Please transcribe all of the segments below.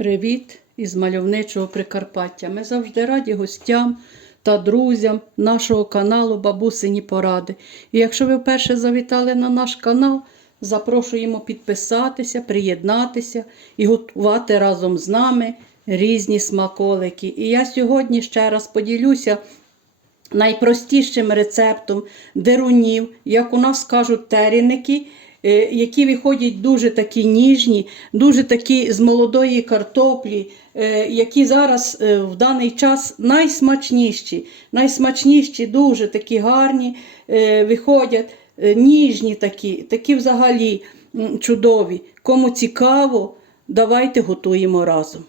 Привіт із мальовничого Прикарпаття. Ми завжди раді гостям та друзям нашого каналу Бабусині Поради. І якщо ви вперше завітали на наш канал, запрошуємо підписатися, приєднатися і готувати разом з нами різні смаколики. І я сьогодні ще раз поділюся найпростішим рецептом дерунів, як у нас кажуть теріники, які виходять дуже такі ніжні, дуже такі з молодої картоплі, е, які зараз е, в даний час найсмачніші, найсмачніші, дуже такі гарні е, виходять, е, ніжні такі, такі взагалі чудові. Кому цікаво, давайте готуємо разом.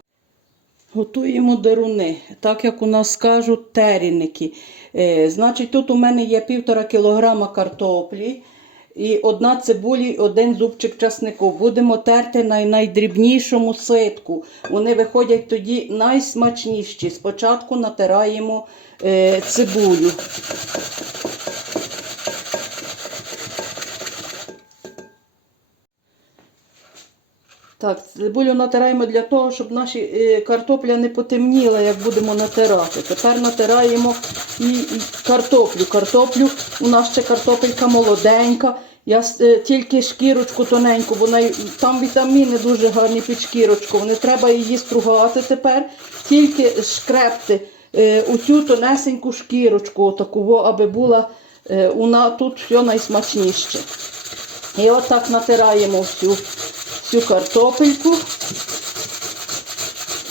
Готуємо деруни, так як у нас кажуть, теріники. Е, значить, тут у мене є півтора кілограма картоплі і одна цибулі, один зубчик часнику. Будемо терти на найдрібнішому ситку. Вони виходять тоді найсмачніші. Спочатку натираємо е, цибулю. Так, цибулю натираємо для того, щоб наші е, картопля не потемніла, як будемо натирати. Тепер натираємо і, і картоплю. Картоплю у нас ще картопелька молоденька. Я е, тільки шкірочку тоненьку, бо там вітаміни дуже гарні під шкірочку. Не треба її стругати тепер, тільки шкрепти е, оцю тонесеньку шкірочку, отаку, аби була уна, тут все найсмачніше. І отак натираємо всю, всю картопельку.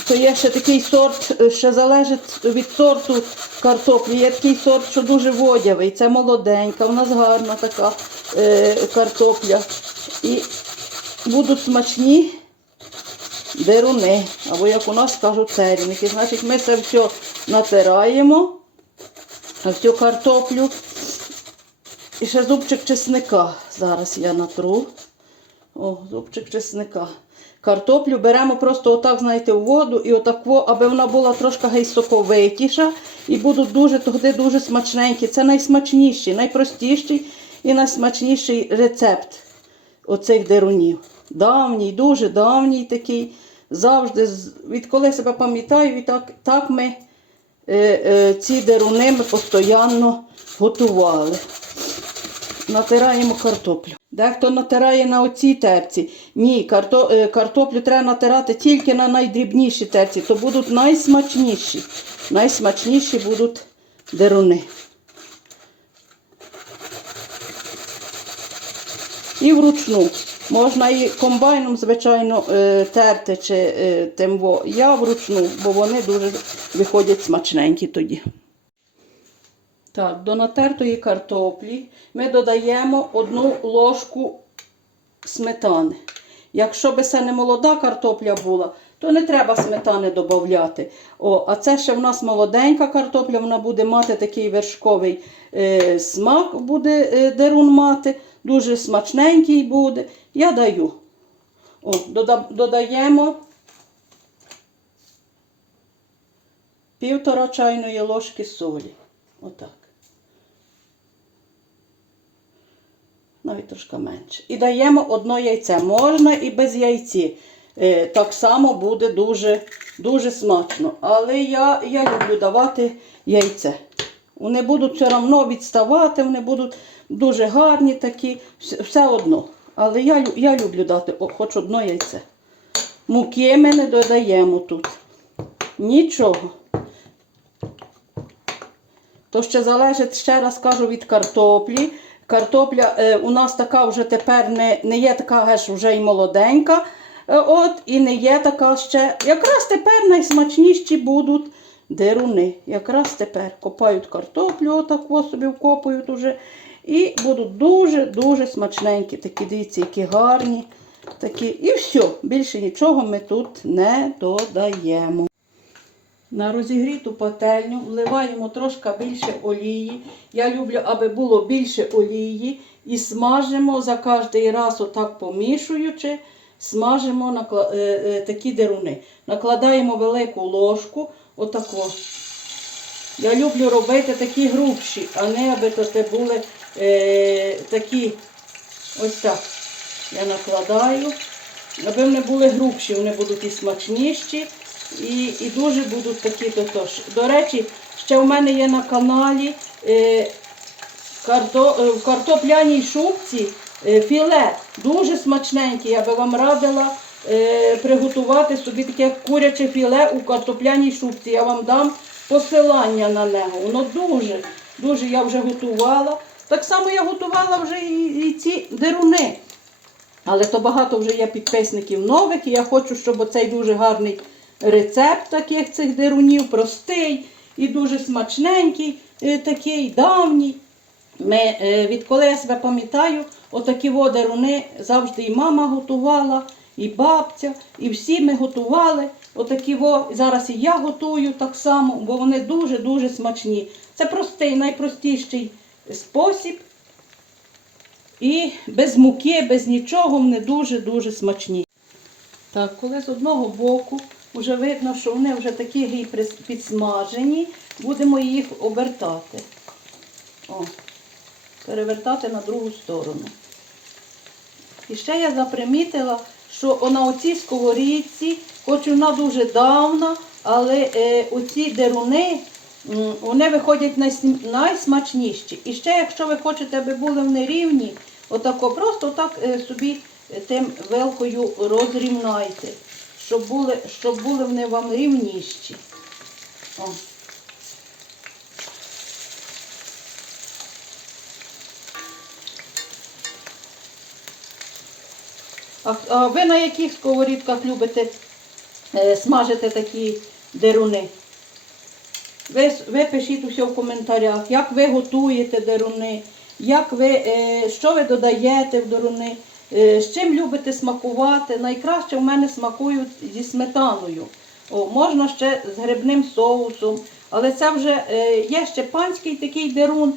То є ще такий сорт, е, ще залежить від сорту картоплі. Є такий сорт, що дуже водявий. Це молоденька, у нас гарна така е, картопля. І будуть смачні деруни, або як у нас кажуть, церіники. Значить, ми це все натираємо, всю картоплю. І ще зубчик чесника. Зараз я натру. О, зубчик чесника. Картоплю беремо просто отак, знаєте, у воду і отак, аби вона була трошки гей соковитіша. І будуть дуже тоді дуже смачненькі. Це найсмачніший, найпростіший і найсмачніший рецепт оцих дерунів. Давній, дуже давній такий. Завжди, відколи себе пам'ятаю, і так, так ми е, е, ці деруни ми постійно готували натираємо картоплю. Дехто натирає на оцій терці. Ні, карто, е, картоплю треба натирати тільки на найдрібніші терці, то будуть найсмачніші. Найсмачніші будуть деруни. І вручну. Можна і комбайном, звичайно, е, терти чи е, темво. Я вручну, бо вони дуже виходять смачненькі тоді. Так, до натертої картоплі ми додаємо одну ложку сметани. Якщо би це не молода картопля була, то не треба сметани додати. О, а це ще в нас молоденька картопля, вона буде мати такий вершковий е, смак, буде е, дерун мати, дуже смачненький буде. Я даю. О, дода- додаємо півтора чайної ложки солі. Отак. Навіть трошки менше. І даємо одно яйце. Можна і без яйці. Е, так само буде дуже, дуже смачно. Але я, я люблю давати яйце. Вони будуть все одно відставати, вони будуть дуже гарні такі, все, одно. Але я, я люблю дати хоч одно яйце. Муки ми не додаємо тут. Нічого. То ще залежить, ще раз кажу, від картоплі. Картопля е, у нас така вже тепер не, не є така геш вже й молоденька. Е, от, і не є така ще. Якраз тепер найсмачніші будуть деруни. Якраз тепер копають картоплю, отак собі вкопують уже. І будуть дуже-дуже смачненькі. Такі, дивіться, які гарні. Такі. І все. Більше нічого ми тут не додаємо. На розігріту пательню вливаємо трошки більше олії. Я люблю, аби було більше олії. І смажимо за кожний раз, отак помішуючи, смажимо е, е, такі деруни. Накладаємо велику ложку, отако. Я люблю робити такі грубші, а не аби то це були е, такі ось так. Я накладаю аби вони були грубші, вони будуть і смачніші, і, і дуже будуть такі тотож. До речі, ще в мене є на каналі е, карто, е, в картопляній шубці е, філе. Дуже смачненьке. Я би вам радила е, приготувати собі таке куряче філе у картопляній шубці. Я вам дам посилання на нього. Воно дуже, дуже я вже готувала. Так само я готувала вже і, і ці деруни. Але то багато вже є підписників нових, і я хочу, щоб оцей дуже гарний рецепт таких цих дерунів, простий і дуже смачненький, е, такий давній. Ми, е, відколи я себе пам'ятаю, отакі во деруни завжди і мама готувала, і бабця, і всі ми готували. Отакі во, зараз і я готую так само, бо вони дуже-дуже смачні. Це простий, найпростіший спосіб. І без муки, без нічого вони дуже-дуже смачні. Так, коли з одного боку вже видно, що вони вже такі підсмажені, будемо їх обертати. О, перевертати на другу сторону. І ще я запримітила, що на оцій сковорідці, хоч вона дуже давна, але е, оці деруни, вони виходять найсмачніші. І ще, якщо ви хочете, аби були вони рівні, отако просто так е, собі е, тим вилкою розрівнайте, щоб були, щоб були вони вам рівніші. О. А, а ви на яких сковорідках любите е, смажити такі деруни? Ви, ви пишіть усе в коментарях, як ви готуєте деруни, як ви, е, що ви додаєте в деруни, з чим любите смакувати. Найкраще в мене смакують зі сметаною. О, можна ще з грибним соусом, але це вже е, є ще панський такий дерун,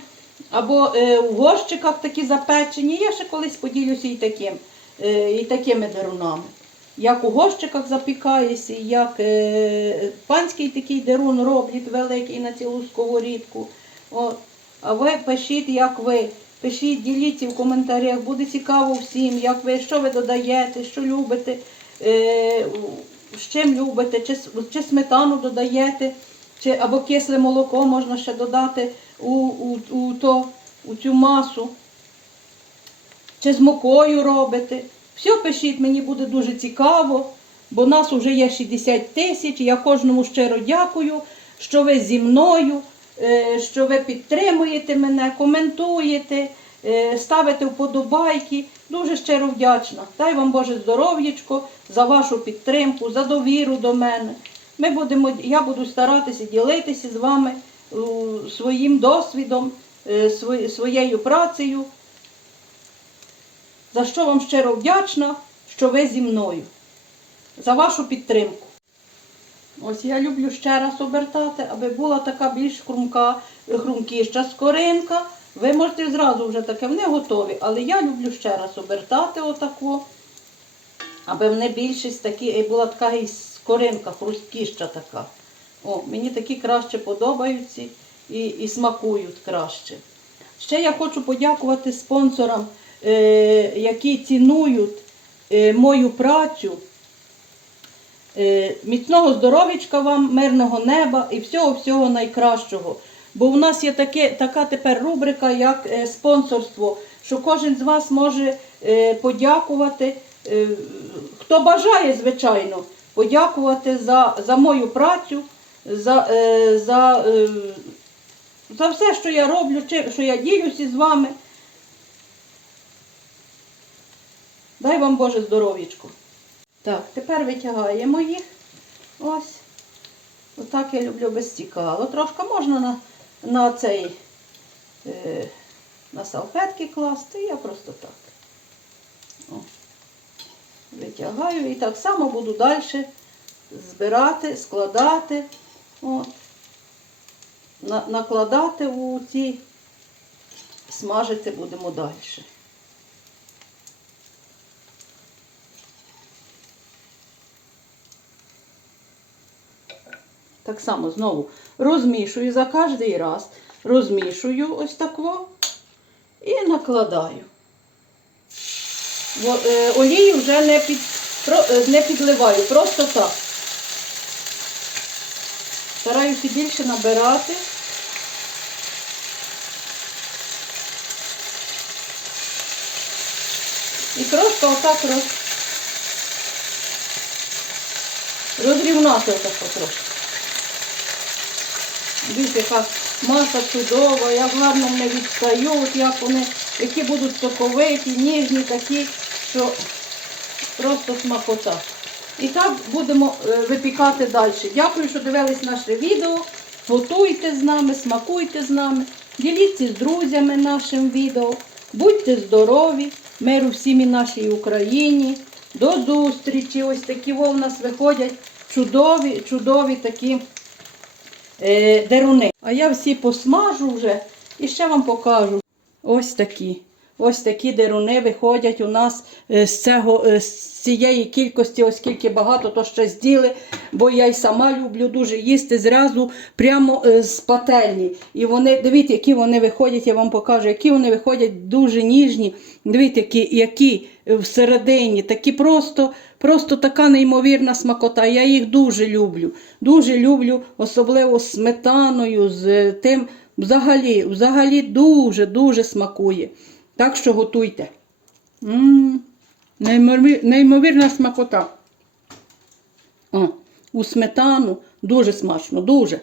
або е, в горщиках такі запечені. Я ще колись поділюся і таким, е, і такими дерунами. Як у горщиках запікається, як е, панський такий дерун роблять великий на цілу сковорідку. От. А ви пишіть, як ви. Пишіть, діліться в коментарях, буде цікаво всім, як ви, що ви додаєте, що любите, е, з чим любите, чи, чи сметану додаєте, чи або кисле молоко можна ще додати у, у, у, то, у цю масу чи з мукою робите. Все пишіть, мені буде дуже цікаво, бо нас вже є 60 тисяч. Я кожному щиро дякую, що ви зі мною, що ви підтримуєте мене, коментуєте, е, ставите вподобайки. Дуже щиро вдячна. Дай вам Боже здоров'ячко за вашу підтримку, за довіру до мене. Ми будемо, я буду старатися ділитися з вами е, своїм досвідом, е, своєю працею за що вам щиро вдячна, що ви зі мною, за вашу підтримку. Ось я люблю ще раз обертати, аби була така більш хрумка, хрумкіша скоринка. Ви можете зразу вже таке, вони готові, але я люблю ще раз обертати отако, аби вони більшість такі, і була така і скоринка, хрусткіща така. О, мені такі краще подобаються і, і смакують краще. Ще я хочу подякувати спонсорам, е, які цінують е, мою працю. Е, міцного здоров'ячка вам, мирного неба і всього-всього найкращого. Бо у нас є таке, така тепер рубрика, як е, спонсорство, що кожен з вас може е, подякувати, хто бажає, звичайно, подякувати за, за мою працю, за, за, за все, що я роблю, що я ділюся з вами. Дай вам Боже здоров'ячко. Так, тепер витягаємо їх. Ось. Отак я люблю без стікало. Трошки можна на, на цей е, на салфетки класти, я просто так. О. Витягаю і так само буду далі збирати, складати, от, на, накладати у ці, смажити будемо далі. Так само знову розмішую за кожний раз. Розмішую ось тако і накладаю. Е, олію вже не, під, е, не підливаю, просто так. Стараюся більше набирати. І трошки отак роз... розрівнати отак трошки. Дивіться, яка маса чудова, як гарно вони відстають, як вони, які будуть соковиті, ніжні такі, що просто смакота. І так будемо е, випікати далі. Дякую, що дивились наше відео. Готуйте з нами, смакуйте з нами, діліться з друзями нашим відео. Будьте здорові, миру всім і нашій Україні. До зустрічі! Ось такі в нас виходять чудові, чудові такі деруни. А я всі посмажу вже і ще вам покажу. Ось такі. Ось такі деруни виходять у нас е, з, цього, е, з цієї кількості, оскільки багато, то ще зділи, бо я й сама люблю дуже їсти зразу прямо е, з пательні. І вони, дивіться, які вони виходять, я вам покажу, які вони виходять дуже ніжні. Дивіться, які, які всередині, такі просто, просто така неймовірна смакота. Я їх дуже люблю. Дуже люблю, особливо з сметаною, з е, тим. Взагалі, взагалі дуже-дуже смакує. Так що готуйте. М, неймовір- Неймовірна смакота. О, у сметану дуже смачно, дуже.